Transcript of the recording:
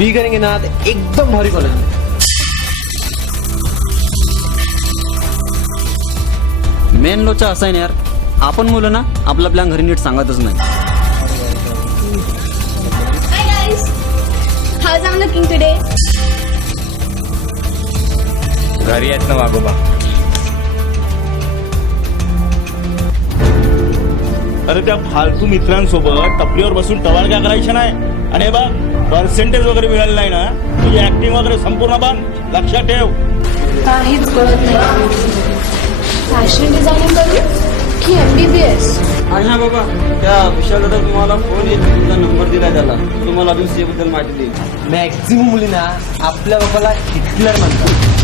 बी करेंगे ना तो एकदम भारी कॉलेज है। मेन लोचा असा आहे ना यार, आपण मुलं ना आपला प्लॅन घरी नीट सांगतच नाही. Hi guys, how's I'm looking today? घरी आहेत ना वागोबा. अरे त्या फालतू मित्रांसोबत टपरीवर बसून टवाळक्या करायच्या नाही. आणि हे बघ, पर्सेंटेज वगैरे मिळालं नाही ना, तुझी ऍक्टिंग वगैरे संपूर्ण बंद. लक्षात ठेव. काहीच कळत नाही. फॅशन डिझायनिंग करू की MBBS? हा बाबा, त्या विशाल दादा तुम्हाला फोन येईल, तुमचा नंबर दिला त्याला, तुम्हाला अजून सीए बद्दल माहिती देईल. मॅक्झिमम मुलींना आपल्या बाबाला हिटलर म्हणतात.